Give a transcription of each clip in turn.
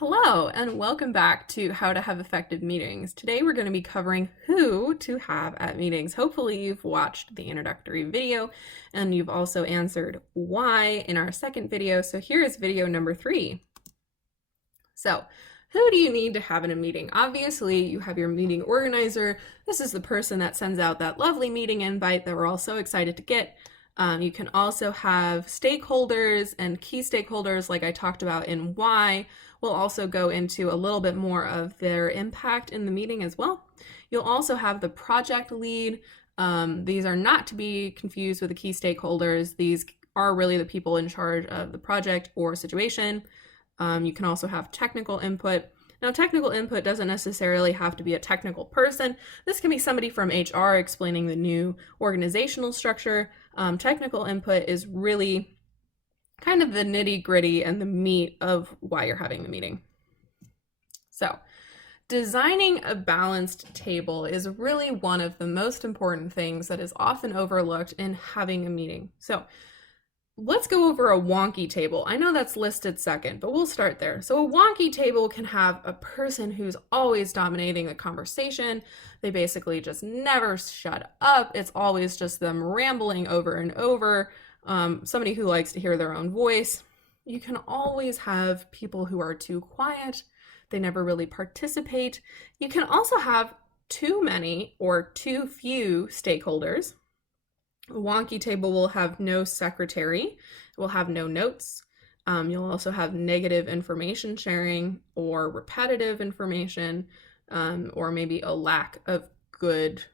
Hello, and welcome back to How to Have Effective Meetings. Today we're going to be covering who to have at meetings. Hopefully you've watched the introductory video and you've also answered why in our second video. So here is video number 3. So who do you need to have in a meeting? Obviously you have your meeting organizer. This is the person that sends out that lovely meeting invite that we're all so excited to get. You can also have stakeholders and key stakeholders like I talked about in why. We'll also go into a little bit more of their impact in the meeting as well. You'll also have the project lead. These are not to be confused with the key stakeholders. These are really the people in charge of the project or situation. You can also have technical input. Now, technical input doesn't necessarily have to be a technical person. This can be somebody from HR explaining the new organizational structure. Technical input is really kind of the nitty-gritty and the meat of why you're having the meeting. So, designing a balanced table is really one of the most important things that is often overlooked in having a meeting. So, let's go over a wonky table. I know that's listed second, but we'll start there. So a wonky table can have a person who's always dominating the conversation. They basically just never shut up. It's always just them rambling over and over. Somebody who likes to hear their own voice. You can always have people who are too quiet. They never really participate. You can also have too many or too few stakeholders. A wonky table will have no secretary, it will have no notes. You'll also have negative information sharing or repetitive information, or maybe a lack of good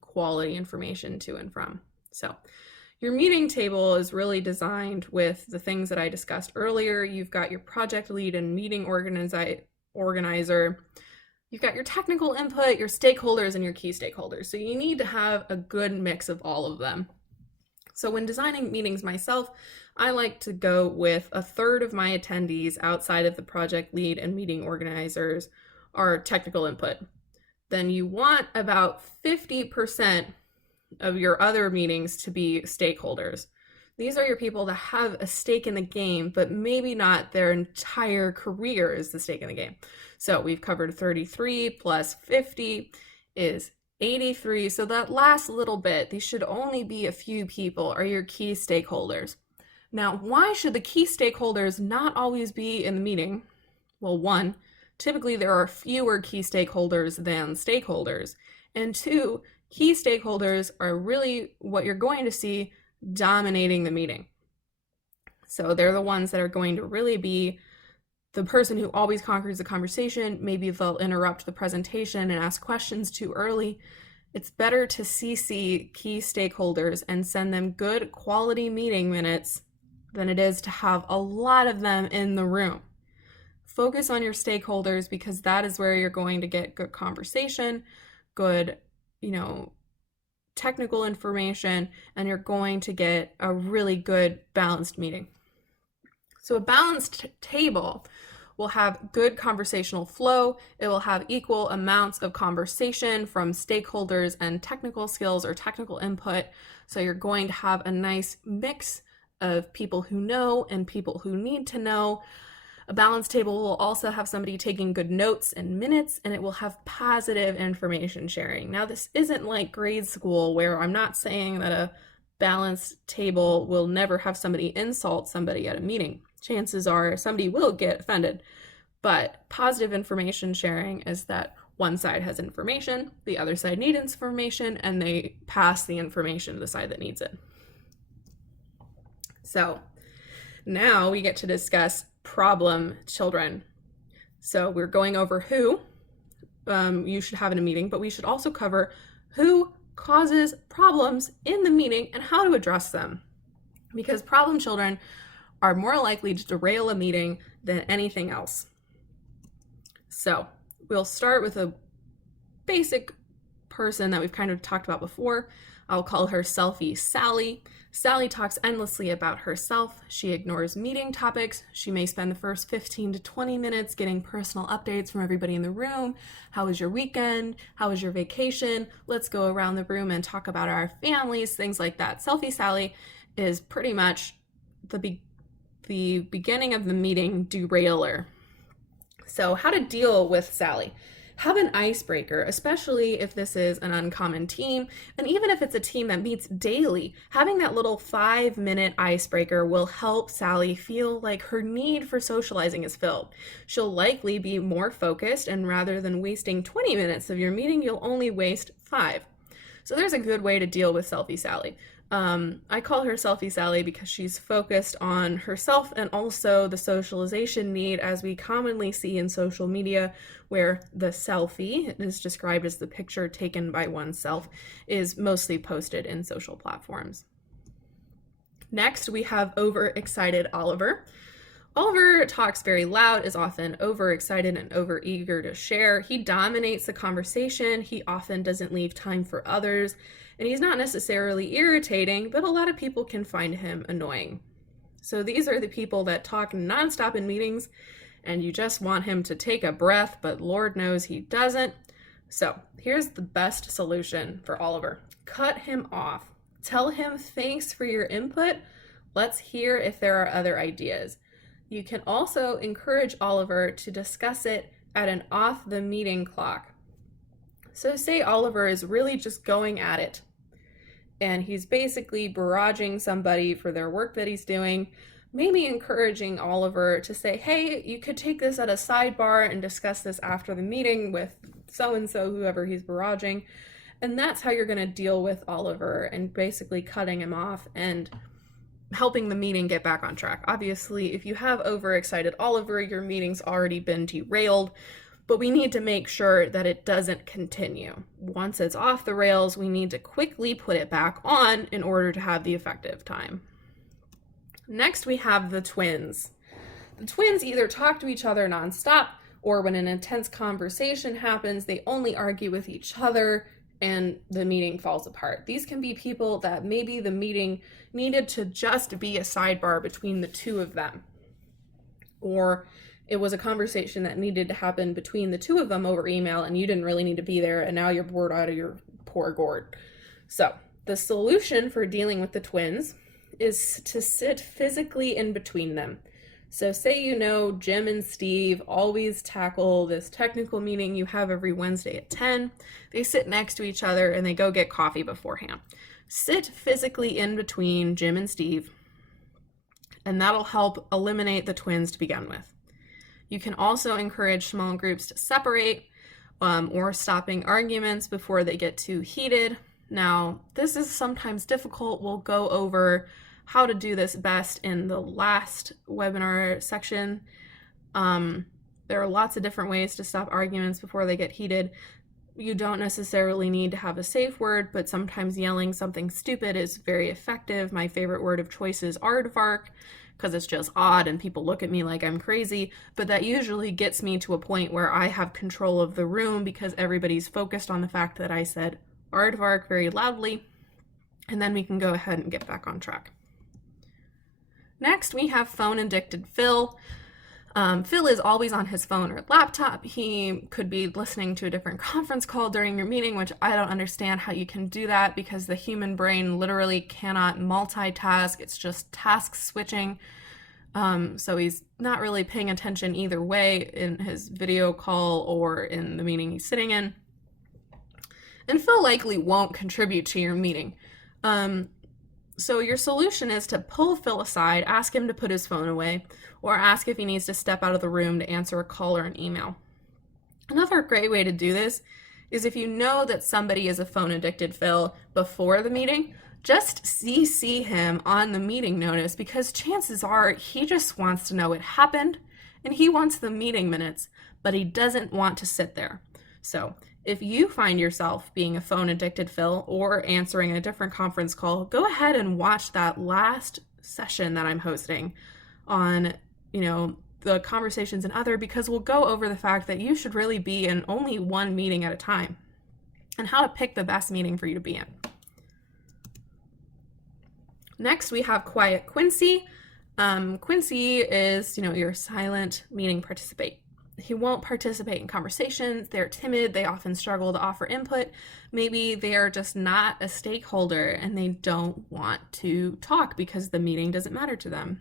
quality information to and from. So your meeting table is really designed with the things that I discussed earlier. You've got your project lead and meeting organizer. You've got your technical input, your stakeholders, and your key stakeholders. So you need to have a good mix of all of them. So when designing meetings myself, I like to go with a third of my attendees outside of the project lead and meeting organizers are technical input. Then you want about 50% of your other meetings to be stakeholders. These are your people that have a stake in the game, but maybe not their entire career is the stake in the game. So we've covered 33 plus 50 is 83. So that last little bit, these should only be a few people, are your key stakeholders. Now, why should the key stakeholders not always be in the meeting? Well, one, typically there are fewer key stakeholders than stakeholders. And two, key stakeholders are really what you're going to see dominating the meeting. So they're the ones that are going to really be the person who always conquers the conversation. Maybe they'll interrupt the presentation and ask questions too early. It's better to CC key stakeholders and send them good quality meeting minutes than it is to have a lot of them in the room. Focus on your stakeholders because that is where you're going to get good conversation, good, technical information, and you're going to get a really good balanced meeting. So a balanced table will have good conversational flow. It will have equal amounts of conversation from stakeholders and technical skills or technical input. So you're going to have a nice mix of people who know and people who need to know. A balanced table will also have somebody taking good notes and minutes, and it will have positive information sharing. Now, this isn't like grade school where I'm not saying that a balanced table will never have somebody insult somebody at a meeting. Chances are somebody will get offended, but positive information sharing is that one side has information, the other side needs information, and they pass the information to the side that needs it. So now we get to discuss problem children. So we're going over who you should have in a meeting, but we should also cover who causes problems in the meeting and how to address them, because problem children are more likely to derail a meeting than anything else. So we'll start with a basic person that we've kind of talked about before. I'll call her Selfie Sally. Sally talks endlessly about herself. She ignores meeting topics. She may spend the first 15 to 20 minutes getting personal updates from everybody in the room. How was your weekend? How was your vacation? Let's go around the room and talk about our families, things like that. Selfie Sally is pretty much the beginning of the meeting derailer. So, how to deal with Sally. Have an icebreaker, especially if this is an uncommon team. And even if it's a team that meets daily, having that little 5-minute icebreaker will help Sally feel like her need for socializing is filled. She'll likely be more focused, and rather than wasting 20 minutes of your meeting, you'll only waste 5. So there's a good way to deal with Selfie Sally. I call her Selfie Sally because she's focused on herself and also the socialization need, as we commonly see in social media, where the selfie is described as the picture taken by oneself, is mostly posted in social platforms. Next, we have overexcited Oliver. Oliver talks very loud, is often overexcited and overeager to share. He dominates the conversation. He often doesn't leave time for others. And he's not necessarily irritating, but a lot of people can find him annoying. So these are the people that talk nonstop in meetings, and you just want him to take a breath, but Lord knows he doesn't. So here's the best solution for Oliver. Cut him off. Tell him, thanks for your input. Let's hear if there are other ideas. You can also encourage Oliver to discuss it at an off the meeting clock. So say Oliver is really just going at it, and he's basically barraging somebody for their work that he's doing, maybe encouraging Oliver to say, hey, you could take this at a sidebar and discuss this after the meeting with so-and-so, whoever he's barraging. And that's how you're going to deal with Oliver, and basically cutting him off and helping the meeting get back on track. Obviously, if you have overexcited Oliver, your meeting's already been derailed, but we need to make sure that it doesn't continue. Once it's off the rails, we need to quickly put it back on in order to have the effective time. Next, we have the twins. The twins either talk to each other nonstop, or when an intense conversation happens, they only argue with each other and the meeting falls apart. These can be people that maybe the meeting needed to just be a sidebar between the two of them, or it was a conversation that needed to happen between the two of them over email, and you didn't really need to be there, and now you're bored out of your poor gourd. So the solution for dealing with the twins is to sit physically in between them. So say Jim and Steve always tackle this technical meeting you have every Wednesday at 10. They sit next to each other and they go get coffee beforehand. Sit physically in between Jim and Steve, and that'll help eliminate the twins to begin with. You can also encourage small groups to separate, or stopping arguments before they get too heated. Now, this is sometimes difficult. We'll go over how to do this best in the last webinar section. There are lots of different ways to stop arguments before they get heated. You don't necessarily need to have a safe word, but sometimes yelling something stupid is very effective. My favorite word of choice is aardvark, because it's just odd and people look at me like I'm crazy, but that usually gets me to a point where I have control of the room because everybody's focused on the fact that I said aardvark very loudly, and then we can go ahead and get back on track. Next, we have phone addicted Phil. Phil is always on his phone or laptop. He could be listening to a different conference call during your meeting, which I don't understand how you can do that, because the human brain literally cannot multitask. It's just task switching. So he's not really paying attention either way in his video call or in the meeting he's sitting in. And Phil likely won't contribute to your meeting. So your solution is to pull Phil aside, ask him to put his phone away, or ask if he needs to step out of the room to answer a call or an email. Another great way to do this is if you know that somebody is a phone addicted Phil before the meeting, just CC him on the meeting notice, because chances are he just wants to know it happened and he wants the meeting minutes, but he doesn't want to sit there. So if you find yourself being a phone addicted Phil or answering a different conference call, go ahead and watch that last session that I'm hosting on, the conversations and other, because we'll go over the fact that you should really be in only one meeting at a time and how to pick the best meeting for you to be in. Next, we have Quiet Quincy. Quincy is, your silent meeting participant. He won't participate in conversations. They're timid. They often struggle to offer input. Maybe they are just not a stakeholder and they don't want to talk because the meeting doesn't matter to them.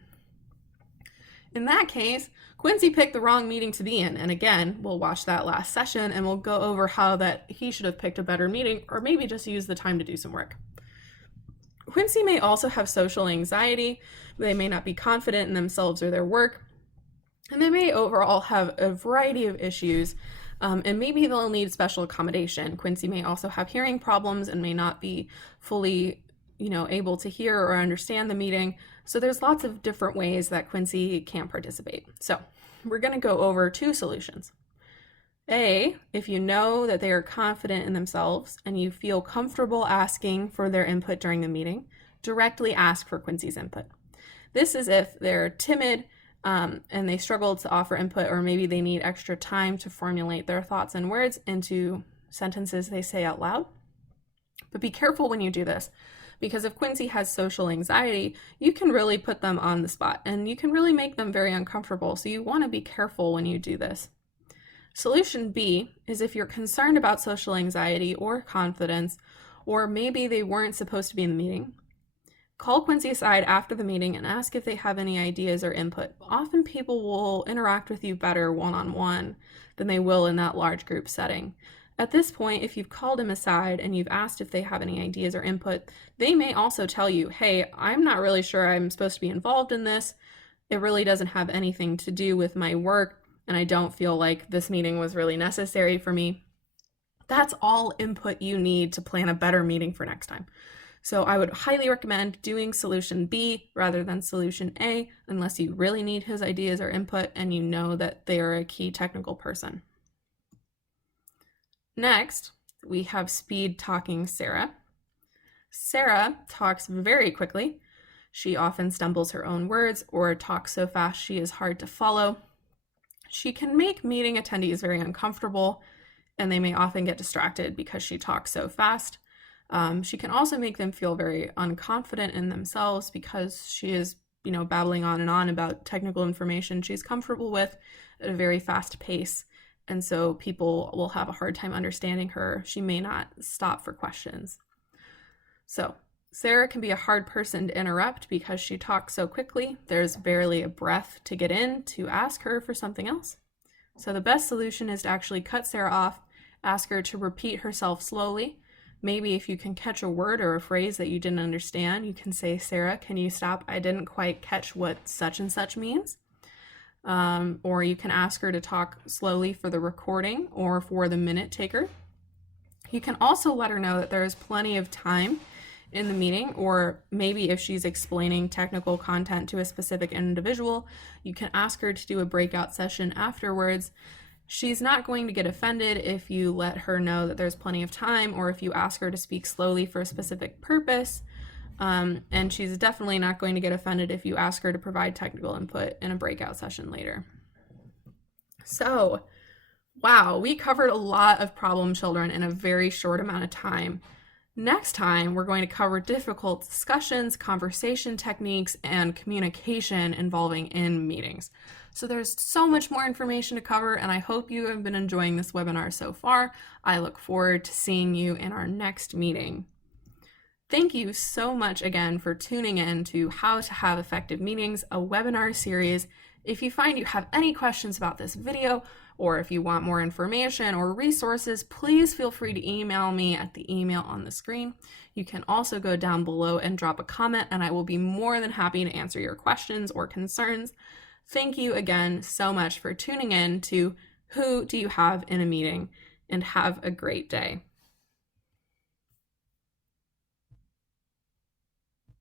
In that case, Quincy picked the wrong meeting to be in, and again, we'll watch that last session and we'll go over how that he should have picked a better meeting or maybe just use the time to do some work. Quincy may also have social anxiety. They may not be confident in themselves or their work, and they may overall have a variety of issues, and maybe they'll need special accommodation. Quincy may also have hearing problems and may not be fully, able to hear or understand the meeting. So there's lots of different ways that Quincy can participate. So we're going to go over 2 solutions. A, if you know that they are confident in themselves and you feel comfortable asking for their input during the meeting, directly ask for Quincy's input. This is if they're timid and they struggle to offer input, or maybe they need extra time to formulate their thoughts and words into sentences they say out loud. But be careful when you do this, because if Quincy has social anxiety, you can really put them on the spot and you can really make them very uncomfortable. So you want to be careful when you do this. Solution B is if you're concerned about social anxiety or confidence, or maybe they weren't supposed to be in the meeting, call Quincy aside after the meeting and ask if they have any ideas or input. Often people will interact with you better one-on-one than they will in that large group setting. At this point, if you've called him aside and you've asked if they have any ideas or input, they may also tell you, hey, I'm not really sure I'm supposed to be involved in this. It really doesn't have anything to do with my work, and I don't feel like this meeting was really necessary for me. That's all input you need to plan a better meeting for next time. So I would highly recommend doing solution B rather than solution A, unless you really need his ideas or input and you know that they are a key technical person. Next, we have speed talking Sarah. Sarah talks very quickly. She often stumbles her own words or talks so fast she is hard to follow. She can make meeting attendees very uncomfortable, and they may often get distracted because she talks so fast. She can also make them feel very unconfident in themselves because she is, babbling on and on about technical information she's comfortable with at a very fast pace. And so people will have a hard time understanding her. She may not stop for questions. So Sarah can be a hard person to interrupt because she talks so quickly. There's barely a breath to get in to ask her for something else. So the best solution is to actually cut Sarah off, ask her to repeat herself slowly. Maybe if you can catch a word or a phrase that you didn't understand, you can say, Sarah, can you stop? I didn't quite catch what such and such means. Or you can ask her to talk slowly for the recording or for the minute taker. You can also let her know that there is plenty of time in the meeting, or maybe if she's explaining technical content to a specific individual, you can ask her to do a breakout session afterwards. She's not going to get offended if you let her know that there's plenty of time, or if you ask her to speak slowly for a specific purpose. And she's definitely not going to get offended if you ask her to provide technical input in a breakout session later. So, wow, we covered a lot of problem children in a very short amount of time. Next time, we're going to cover difficult discussions, conversation techniques, and communication involving in meetings. So there's so much more information to cover, and I hope you have been enjoying this webinar so far. I look forward to seeing you in our next meeting. Thank you so much again for tuning in to How to Have Effective Meetings, a webinar series. If you find you have any questions about this video, or if you want more information or resources, please feel free to email me at the email on the screen. You can also go down below and drop a comment, and I will be more than happy to answer your questions or concerns. Thank you again so much for tuning in to Who Do You Have in a Meeting, and have a great day.